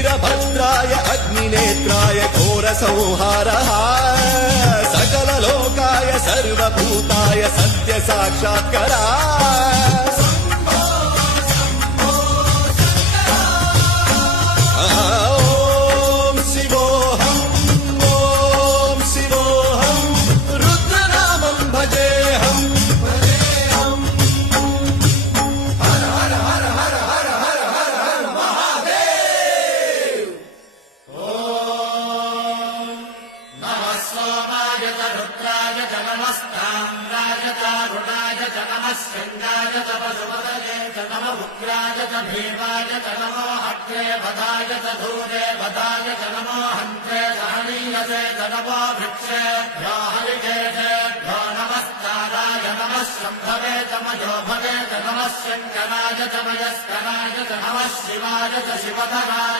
वीरभद्राय अग्निनेत्राय घोरसंहारः सकललोकाय सर्वभूताय सत्यसाक्षात्करा स्कन्दाय च पशुपतये च नमः उग्राय च भीमाय च नमो हत्रे वधाय च धूरे वधाय च नमो हन्त्रे सहनीयसे च नमो वृक्षेभ्यो हरिकेशेभ्यो नमस्काराय नमः शम्भवे च मयोभवे च नमः शङ्कराय च मयस्कराय च नमः शिवाय च शिवधराय